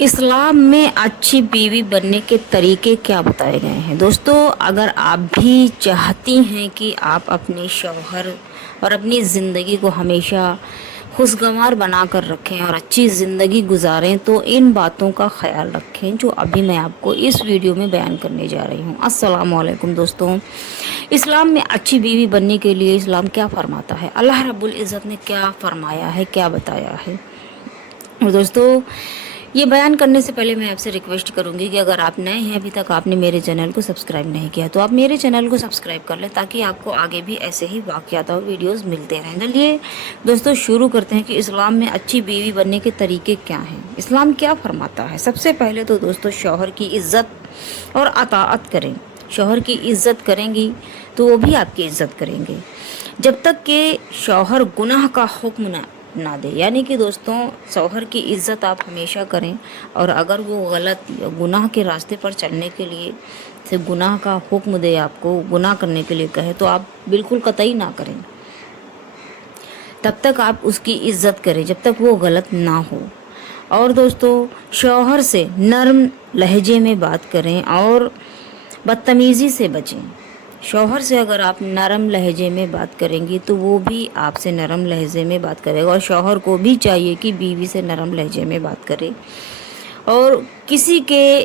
इस्लाम में अच्छी बीवी बनने के तरीके क्या बताए गए हैं। दोस्तों, अगर आप भी चाहती हैं कि आप अपने शौहर और अपनी ज़िंदगी को हमेशा खुशगवार बना कर रखें और अच्छी ज़िंदगी गुजारें, तो इन बातों का ख्याल रखें जो अभी मैं आपको इस वीडियो में बयान करने जा रही हूँ। अस्सलाम वालेकुम दोस्तों। इस्लाम में अच्छी बीवी बनने के लिए इस्लाम क्या फरमाता है, अल्लाह रब्बुल इज़्ज़त ने क्या फरमाया है, क्या बताया है। और दोस्तों, ये बयान करने से पहले मैं आपसे रिक्वेस्ट करूंगी कि अगर आप नए हैं, अभी तक आपने मेरे चैनल को सब्सक्राइब नहीं किया, तो आप मेरे चैनल को सब्सक्राइब कर लें ताकि आपको आगे भी ऐसे ही वाक़यात और वीडियोस मिलते रहें। चलिए दोस्तों, शुरू करते हैं कि इस्लाम में अच्छी बीवी बनने के तरीके क्या हैं, इस्लाम क्या फरमाता है। सबसे पहले तो दोस्तों, शौहर की इज़्ज़त और अताअत करें। शौहर की इज़्ज़त करेंगी तो वो भी आपकी इज़्ज़त करेंगे, जब तक कि शौहर गुनाह का हुक्म ना दे। यानी कि दोस्तों, शौहर की इज़्ज़त आप हमेशा करें, और अगर वो गलत या गुनाह के रास्ते पर चलने के लिए से गुनाह का हुक्म दे, आपको गुनाह करने के लिए कहे, तो आप बिल्कुल कतई ना करें। तब तक आप उसकी इज़्ज़त करें जब तक वो गलत ना हो। और दोस्तों, शौहर से नरम लहजे में बात करें और बदतमीज़ी से बचें। शौहर से अगर आप नरम लहजे में बात करेंगी तो वो भी आपसे नरम लहजे में बात करेगा, और शौहर को भी चाहिए कि बीवी से नरम लहजे में बात करे। और किसी के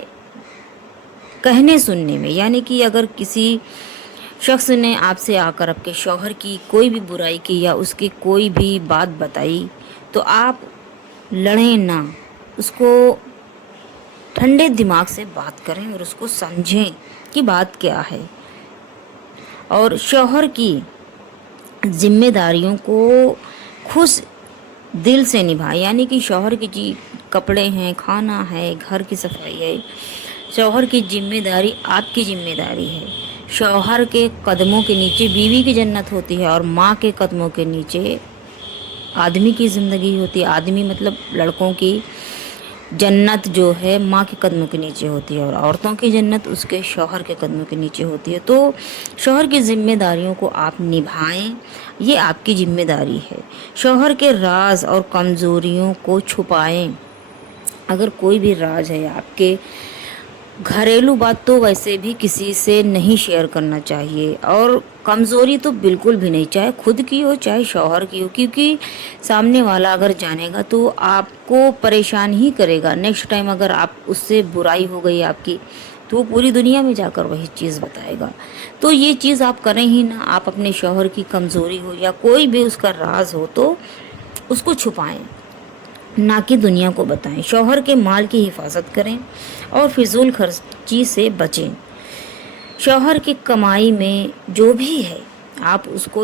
कहने सुनने में, यानी कि अगर किसी शख्स ने आपसे आकर आपके शौहर की कोई भी बुराई की या उसकी कोई भी बात बताई, तो आप लड़ें ना, उसको ठंडे दिमाग से बात करें और उसको समझें कि बात क्या है। और शौहर की जिम्मेदारियों को खुश दिल से निभाएं। यानी कि शौहर की जी कपड़े हैं, खाना है, घर की सफाई है, शौहर की जिम्मेदारी आपकी जिम्मेदारी है। शौहर के कदमों के नीचे बीवी की जन्नत होती है, और माँ के कदमों के नीचे आदमी की ज़िंदगी होती है। आदमी मतलब लड़कों की जन्नत जो है माँ के कदमों के नीचे होती है, और औरतों की जन्नत उसके शौहर के कदमों के नीचे होती है। तो शौहर की जिम्मेदारियों को आप निभाएं, ये आपकी जिम्मेदारी है। शौहर के राज और कमज़ोरियों को छुपाएं। अगर कोई भी राज है आपके, घरेलू बात तो वैसे भी किसी से नहीं शेयर करना चाहिए, और कमज़ोरी तो बिल्कुल भी नहीं, चाहे खुद की हो चाहे शौहर की हो, क्योंकि सामने वाला अगर जानेगा तो आपको परेशान ही करेगा। नेक्स्ट टाइम अगर आप उससे बुराई हो गई आपकी, तो वो पूरी दुनिया में जाकर वही चीज़ बताएगा। तो ये चीज़ आप करें ही ना। आप अपने शौहर की कमज़ोरी हो या कोई भी उसका राज हो तो उसको छुपाएं, ना कि दुनिया को बताएं। शौहर के माल की हिफाजत करें और फिजूल खर्ची से बचें। शौहर की कमाई में जो भी है आप उसको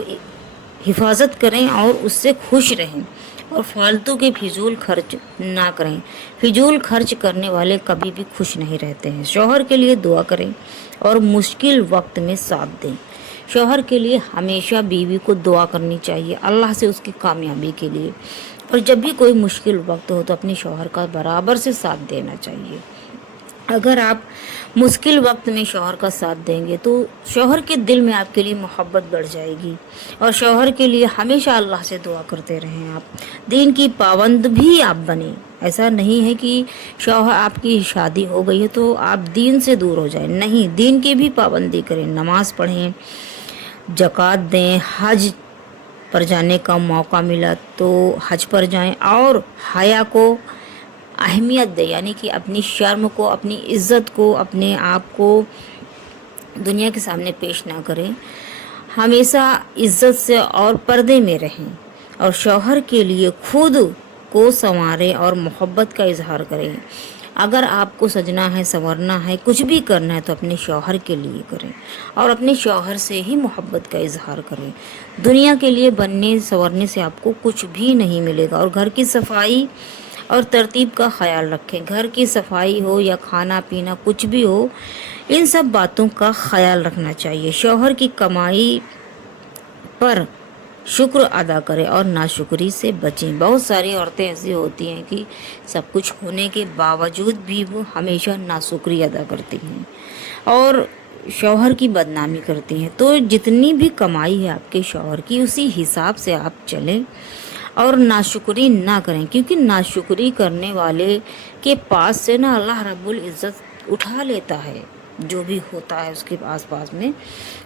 हिफाजत करें और उससे खुश रहें, और फालतू के फिजूल खर्च ना करें। फिजूल खर्च करने वाले कभी भी खुश नहीं रहते हैं। शौहर के लिए दुआ करें और मुश्किल वक्त में साथ दें। शौहर के लिए हमेशा बीवी को दुआ करनी चाहिए अल्लाह से उसकी कामयाबी के लिए, और जब भी कोई मुश्किल वक्त हो तो अपने शौहर का बराबर से साथ देना चाहिए। अगर आप मुश्किल वक्त में शौहर का साथ देंगे तो शौहर के दिल में आपके लिए मोहब्बत बढ़ जाएगी, और शौहर के लिए हमेशा अल्लाह से दुआ करते रहें। आप दीन की पाबंद भी आप बने। ऐसा नहीं है कि शौहर आपकी शादी हो गई है तो आप दीन से दूर हो जाएं, नहीं, दीन की भी पाबंदी करें। नमाज पढ़ें, ज़कात दें, हज पर जाने का मौका मिला तो हज पर जाएं, और हया को अहमियत दें। यानी कि अपनी शर्म को, अपनी इज़्ज़त को, अपने आप को दुनिया के सामने पेश ना करें। हमेशा इज़्ज़त से और पर्दे में रहें, और शौहर के लिए खुद को संवारें और मोहब्बत का इजहार करें। अगर आपको सजना है, संवरना है, कुछ भी करना है तो अपने शौहर के लिए करें, और अपने शौहर से ही मोहब्बत का इजहार करें। दुनिया के लिए बनने संवरने से आपको कुछ भी नहीं मिलेगा। और घर की सफाई और तरतीब का ख्याल रखें। घर की सफाई हो या खाना पीना कुछ भी हो, इन सब बातों का ख्याल रखना चाहिए। शौहर की कमाई पर शुक्र अदा करें और नाशुक्री से बचें। बहुत सारी औरतें ऐसी होती हैं कि सब कुछ होने के बावजूद भी वो हमेशा नाशुक्री अदा करती हैं और शौहर की बदनामी करती हैं। तो जितनी भी कमाई है आपके शौहर की, उसी हिसाब से आप चलें और नाशुक्री ना करें, क्योंकि नाशुक्री करने वाले के पास से ना अल्लाह रब्बुल इज़्ज़त उठा लेता है। जो भी होता है उसके आस-पास में,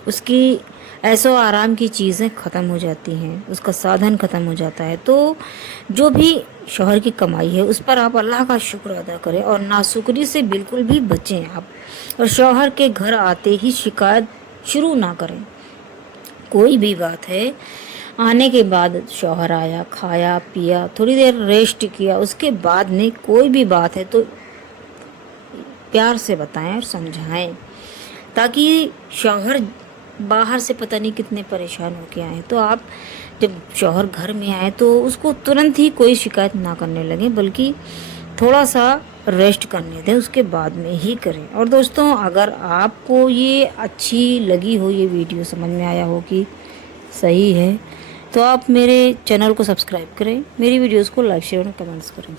उसकी ऐशो आराम की चीज़ें ख़त्म हो जाती हैं, उसका साधन ख़त्म हो जाता है। तो जो भी शौहर की कमाई है उस पर आप अल्लाह का शुक्र अदा करें और नाशुक्री से बिल्कुल भी बचें आप। और शौहर के घर आते ही शिकायत शुरू ना करें। कोई भी बात है, आने के बाद शौहर आया, खाया पिया, थोड़ी देर रेस्ट किया, उसके बाद में कोई भी बात है तो प्यार से बताएं और समझाएं, ताकि शौहर बाहर से पता नहीं कितने परेशान होके आए, तो आप जब शौहर घर में आए तो उसको तुरंत ही कोई शिकायत ना करने लगे, बल्कि थोड़ा सा रेस्ट करने दें, उसके बाद में ही करें। और दोस्तों, अगर आपको ये अच्छी लगी हो, ये वीडियो समझ में आया हो कि सही है, तो आप मेरे चैनल को सब्सक्राइब करें, मेरी वीडियोस को लाइक शेयर और कमेंट्स करें।